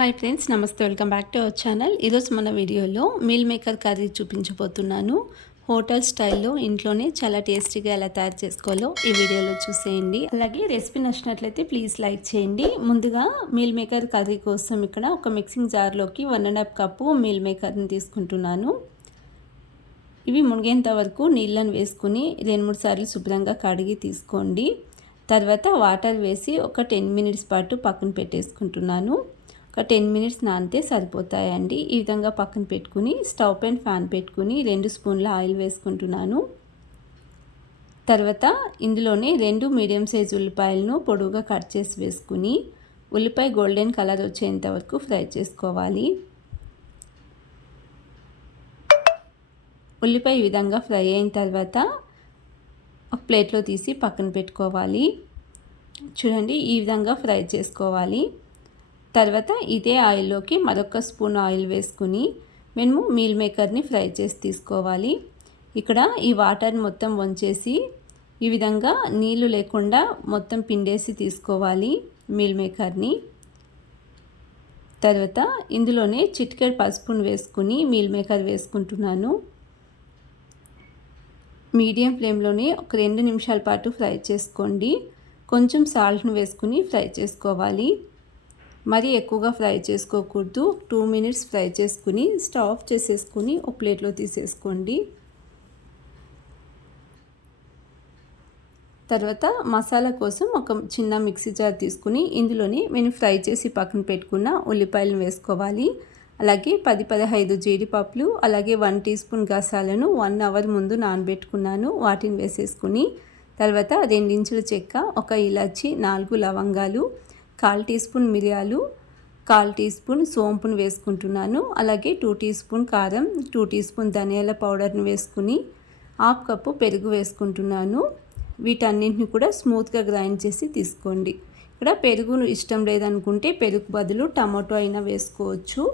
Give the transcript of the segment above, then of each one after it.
Hi friends, నమస్తే. Welcome back to our channel. ఈరోజు మన వీడియోలో మీల్ మేకర్ కర్రీ చూపించబోతున్నాను. హోటల్ స్టైల్లో ఇంట్లోనే చాలా టేస్టీగా ఎలా తయారు చేసుకోవాలో ఈ వీడియోలో చూసేయండి. అలాగే రెసిపీ నచ్చినట్లయితే ప్లీజ్ లైక్ చేయండి. ముందుగా మీల్ మేకర్ కర్రీ కోసం ఇక్కడ ఒక మిక్సింగ్ జార్లోకి 1.5 కప్పు మీల్ మేకర్ని తీసుకుంటున్నాను. ఇవి మునిగేంత వరకు నీళ్ళని వేసుకుని 2-3 సార్లు శుభ్రంగా కడిగి తీసుకోండి. తర్వాత వాటర్ వేసి ఒక 10 మినిట్స్ పాటు పక్కన పెట్టేసుకుంటున్నాను. ఒక 10 మినిట్స్ నానితే సరిపోతాయండి. ఈ విధంగా పక్కన పెట్టుకుని స్టవ్ పైన ఫ్యాన్ పెట్టుకుని 2 స్పూన్ల ఆయిల్ వేసుకుంటున్నాను. తర్వాత ఇందులోనే 2 మీడియం సైజు ఉల్లిపాయలను పొడవుగా కట్ చేసి వేసుకుని ఉల్లిపాయ గోల్డెన్ కలర్ వచ్చేంత వరకు ఫ్రై చేసుకోవాలి. ఉల్లిపాయ ఈ విధంగా ఫ్రై అయిన తర్వాత ఒక ప్లేట్లో తీసి పక్కన పెట్టుకోవాలి. చూడండి, ఈ విధంగా ఫ్రై చేసుకోవాలి. తర్వాత ఇదే ఆయిల్లోకి మరొక స్పూన్ ఆయిల్ వేసుకుని మేము మీల్ మేకర్ని ఫ్రై చేసి తీసుకోవాలి. ఇక్కడ ఈ వాటర్ మొత్తం వంచేసి ఈ విధంగా నీళ్లు లేకుండా మొత్తం పిండేసి తీసుకోవాలి మీల్ మేకర్ని. తర్వాత ఇందులోనే చిటికెడు పసుపును వేసుకుని మీల్ మేకర్ వేసుకుంటున్నాను. మీడియం ఫ్లేమ్లోనే ఒక 2 నిమిషాల పాటు ఫ్రై చేసుకోండి. కొంచెం సాల్ట్ను వేసుకుని ఫ్రై చేసుకోవాలి. మరీ ఎక్కువగా ఫ్రై చేసుకోకూడదు. 2 మినిట్స్ ఫ్రై చేసుకుని స్టవ్ ఆఫ్ చేసేసుకుని ఒక ప్లేట్లో తీసేసుకోండి. తర్వాత మసాలా కోసం ఒక చిన్న మిక్సీ జార్ తీసుకుని ఇందులోనే నేను ఫ్రై చేసి పక్కన పెట్టుకున్న ఉల్లిపాయలను వేసుకోవాలి. అలాగే 10-15 జీడిపప్పులు, అలాగే 1 టీ స్పూన్ గసాలను 1 అవర్ ముందు నానబెట్టుకున్నాను. వాటిని వేసేసుకుని తర్వాత 2 ఇంచుల చెక్క, ఒక ఇలాచి, 4 లవంగాలు, 1/4 టీ స్పూన్ మిరియాలు, 1/4 టీ స్పూన్ సోంపును వేసుకుంటున్నాను. అలాగే 2 టీ స్పూన్ కారం, 2 టీ స్పూన్ ధనియాల పౌడర్ని వేసుకుని 1/2 కప్పు పెరుగు వేసుకుంటున్నాను. వీటన్నింటిని కూడా స్మూత్గా గ్రైండ్ చేసి తీసుకోండి. ఇక్కడ పెరుగును ఇష్టం లేదనుకుంటే పెరుగు బదులు టమాటో అయినా వేసుకోవచ్చు.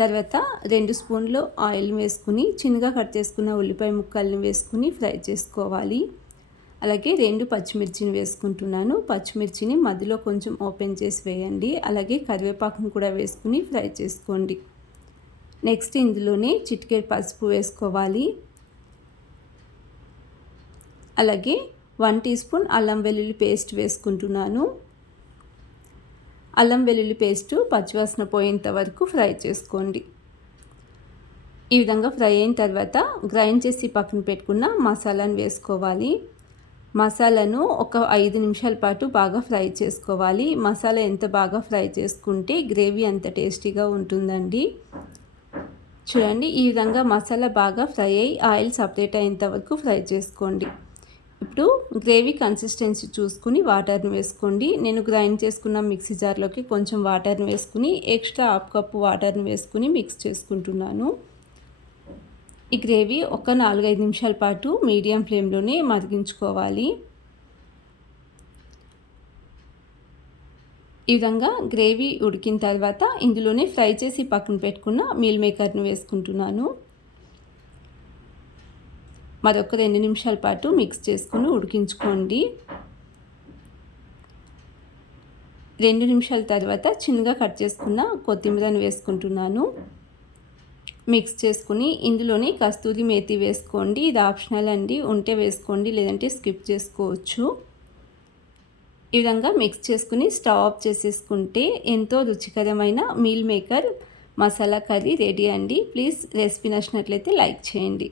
తర్వాత 2 స్పూన్లు ఆయిల్ వేసుకుని చిన్నగా కట్ చేసుకున్న ఉల్లిపాయ ముక్కల్ని వేసుకుని ఫ్రై చేసుకోవాలి. అలాగే 2 పచ్చిమిర్చిని వేసుకుంటున్నాను. పచ్చిమిర్చిని మధ్యలో కొంచెం ఓపెన్ చేసి వేయండి. అలాగే కరివేపాకును కూడా వేసుకుని ఫ్రై చేసుకోండి. నెక్స్ట్ ఇందులోనే చిటికెడు పసుపు వేసుకోవాలి. అలాగే 1 టీ స్పూన్ అల్లం వెల్లుల్లి పేస్ట్ వేసుకుంటున్నాను. అల్లం వెల్లుల్లి పేస్టు పచ్చివాసన పోయేంత వరకు ఫ్రై చేసుకోండి. ఈ విధంగా ఫ్రై అయిన తర్వాత గ్రైండ్ చేసి పక్కన పెట్టుకున్న మసాలాను వేసుకోవాలి. మసాలాను ఒక 5 నిమిషాల పాటు బాగా ఫ్రై చేసుకోవాలి. మసాలా ఎంత బాగా ఫ్రై చేసుకుంటే గ్రేవీ అంత టేస్టీగా ఉంటుందండి. చూడండి, ఈ విధంగా మసాలా బాగా ఫ్రై అయ్యి ఆయిల్ సపరేట్ అయ్యేంత వరకు ఫ్రై చేసుకోండి. ఇప్పుడు గ్రేవీ కన్సిస్టెన్సీ చూసుకుని వాటర్ని వేసుకోండి. నేను గ్రైండ్ చేసుకున్న మిక్సీ జార్లోకి కొంచెం వాటర్ని వేసుకుని ఎక్స్ట్రా 1/2 కప్పు వాటర్ని వేసుకుని మిక్స్ చేసుకుంటున్నాను. ఈ గ్రేవీ ఒక 4-5 నిమిషాల పాటు మీడియం ఫ్లేమ్లోనే మరిగించుకోవాలి. ఈ విధంగా గ్రేవీ ఉడికిన తర్వాత ఇందులోనే ఫ్రై చేసి పక్కన పెట్టుకున్న మీల్ మేకర్ని వేసుకుంటున్నాను. మరొక 2 నిమిషాల పాటు మిక్స్ చేసుకుని ఉడికించుకోండి. 2 నిమిషాల తర్వాత చిన్నగా కట్ చేసుకున్న కొత్తిమీరని వేసుకుంటున్నాను. మిక్స్ చేసుకుని ఇందులోని కస్తూరి మేతి వేసుకోండి. ఇది ఆప్షనల్ అండి, ఉంటే వేసుకోండి, లేదంటే స్కిప్ చేసుకోవచ్చు. ఈ విధంగా మిక్స్ చేసుకుని స్టవ్ ఆఫ్ చేసేసుకుంటే ఎంతో రుచికరమైన meal maker masala curry ready అండి. ప్లీజ్ రెసిపీ నచ్చినట్లయితే లైక్ చేయండి.